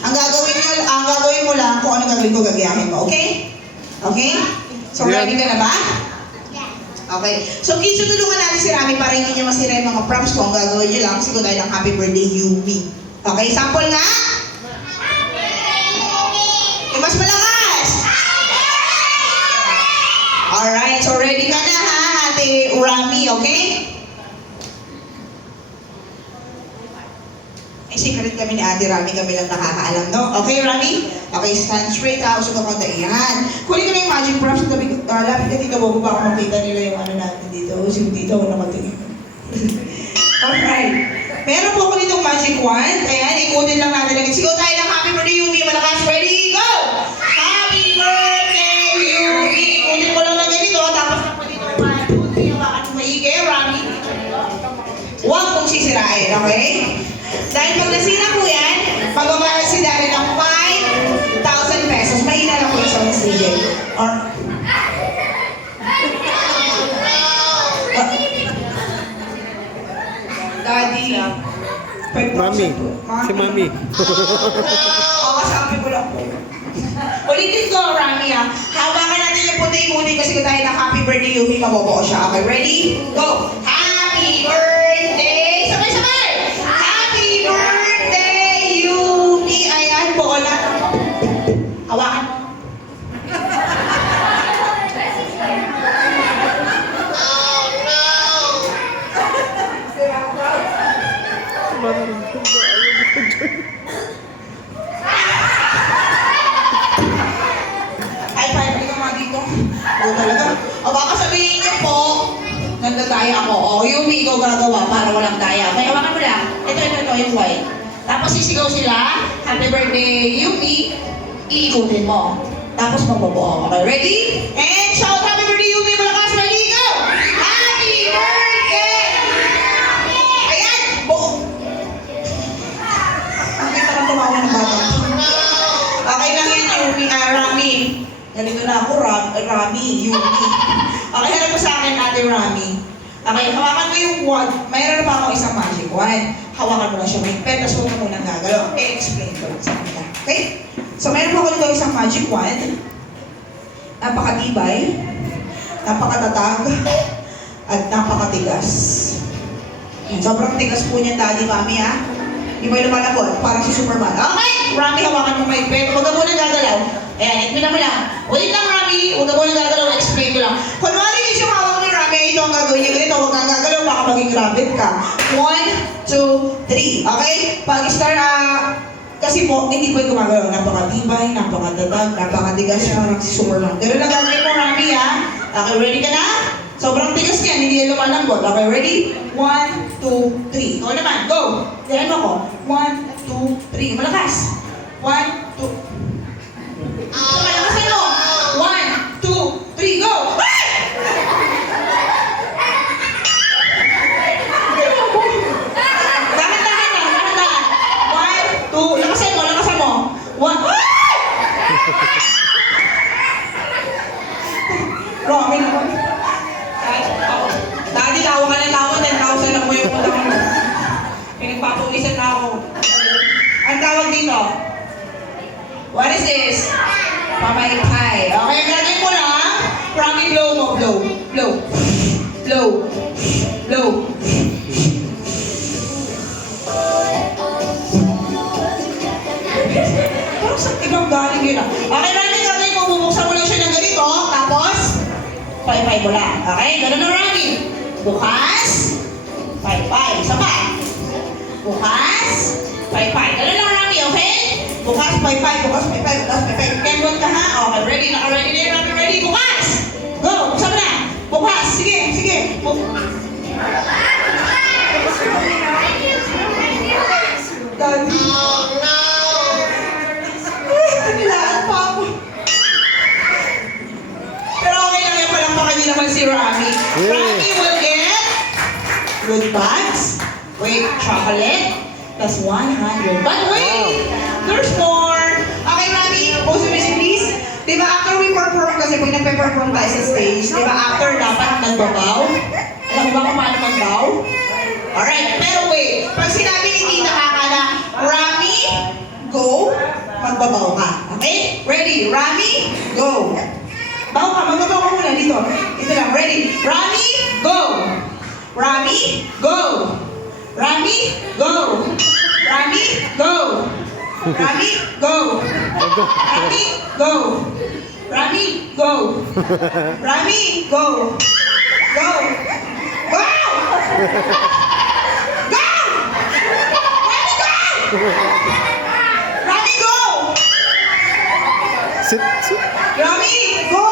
Ang gagawin mo lang kung ano gagawin ko, gagayahin mo. Okay? Okay? So, ready ka na ba? Okay. So, tutulungan natin si Rami para hindi niya masira yung mga props ko. Ang gagawin niyo lang, kasi ko tayo ng happy birthday, Yumi. Okay, sample nga? Yung mas malakas! Alright, so ready ka na ha, Ate Rami, okay? May secret kami ni Ate Rami, kami lang nakakaalam, no? Okay, Rami? Okay, stand straight ha, usog ako tayo. Yan. Kunin ko na yung magic props, lapit ka dito, bago ba ako makita nila yung ano natin dito. Sige dito, ako nakatingin. Alright. Meron po ako ditong magic wand. Ayan, ikutin lang natin. Sigaw tayo ng happy birthday, Yumi. Malakas, ready, go! Happy birthday, Yumi! Ikutin ko lang na ganito, tapos na po dito. 1, 2, 3, bakit maigi, Rami? Huwag kong sisirain, okay? Dahil pag nasira po yan, pagbabayad si Daddy ng 5,000 pesos. Mahina lang po yung sa CJ. Or... Daddy. Mami. Si Mami. Kasabi ko lang po. Ulitin ko, Rami ha. Hawakan natin yung puti-puti kasi kung tayo ng happy birthday, Yumi, mabubuo siya. Okay, ready? Go! Happy birthday! Sabay-sabay! Happy birthday, Yumi! Ayan, buo na. Hawakan mo. High five ka nga dito. Oo talaga. O baka sabihin niyo po, nagdadaya ako. O Yumi, ikaw gagawa para walang daya. Kaya hawakan mo lang. Ito, yung white. Tapos sisigaw sila, happy birthday, Yumi. Iikutin mo. Tapos mabubuo. Okay, ready? And shout happy birthday, Yumi. Malakas, ready, go! Happy birthday! Ayan, buo. Ang kita ka tumawa ng bata. Okay lang yan, Yumi, Rami. Ganito na ako, Rami, Yumi. Okay, harap mo sa akin, Ate Rami. Okay, hawakan mo yung wand. Mayroon na pa ako isang magic wand. Hawakan mo lang siya. May petas mo na munang gagalaw. I-explain ko lang sa kanila. Okay? So, mayroon pa ako dito isang magic wand. Napakatibay, napakatatag, at napakatigas. Sobrang tigas po niya, Daddy, Mami, ha? Di ba yung lumalabot? Parang si Superman. Okay! Rami, hawakan mo may pet. Huwag ka muna gagalaw. Ayan, ipin mo lang. Ulit lang, Rami. Huwag ka muna gagalaw. Explain ko lang. Kung wala rin yung hawak ni Rami, ito ang gagawin niya ganito. Huwag kang gagalaw, baka maging rabbit ka. 1, 2, 3. Okay? Pag-start, kasi po, hindi po yung gumagalaw. Napakatibay, napakatatag, napakatigas. Parang si Superman. Ganun lang gagawin mo, Rami, ha? Okay, ready ka na? Sobrang tigas niyan, hindi yan lumalambot. Okay, ready? 1, 2, 3. Ikaw naman, go! Diyan mo ko. 1, 2, 3. Malakas. 1, 2. Malakasan mo. 1, 2, 3, go! Dahan-dahan lang, dahan-dahan. 1, 2, lakasan mo. 1, Rami naman. Daddy, tawa ka ng tawa, 10,000 lang mo yung punta mo. Pinagpapawisan na ako. Ang tawag dito? What is this? Pamaypay. Okay, gagawin mo lang. Rami, blow mo. Blow. Blow. Blow. Blow. Parang sa ibang galing yun ah. Okay, Rami, gagawin mo. Bubuksan mo lang siya ng ganito. Tapos, pay-pay mo lang. Okay? Ganun na, Rami. Bukas. Pay-pay. Isa pa. Bukas. Pay-pay. Ganun lang, Rami. Okay? Bukas, pay-pay. Bukas, pay-pay. Bukas, pay-pay. Kembot ka ha? Okay, ready. Naka-ready na yun, Rami. Ready. Bukas. Go. Buksan mo na. Bukas. Sige. Sige. Daddy. Oh, no. Nilaan pa ako. Pero okay lang yan, palampakan niyo naman si Rami. Rami will get good bags, chocolate, plus 100. But wait! There's more! Okay, Rami, pose the music please. Diba after we perform, kasi pag nagpe-perform tayo sa stage, diba after dapat nagbabaw? Alam mo ba kung paano magbaw? Alright, pero wait. Pag sinabi ni Tita Kaka na, Rami, go, magbabaw ka. Okay? Ready? Rami, go! Baw ka, magbabaw ka muna dito. Ito lang, ready? Rami, go! Rami, go! Rami, go! Rami, go! Rami, go! Rami, go! Rami, go! Rami, go! Go! Go! Go! Rami, go! Rami, go! Sit. Rami, go!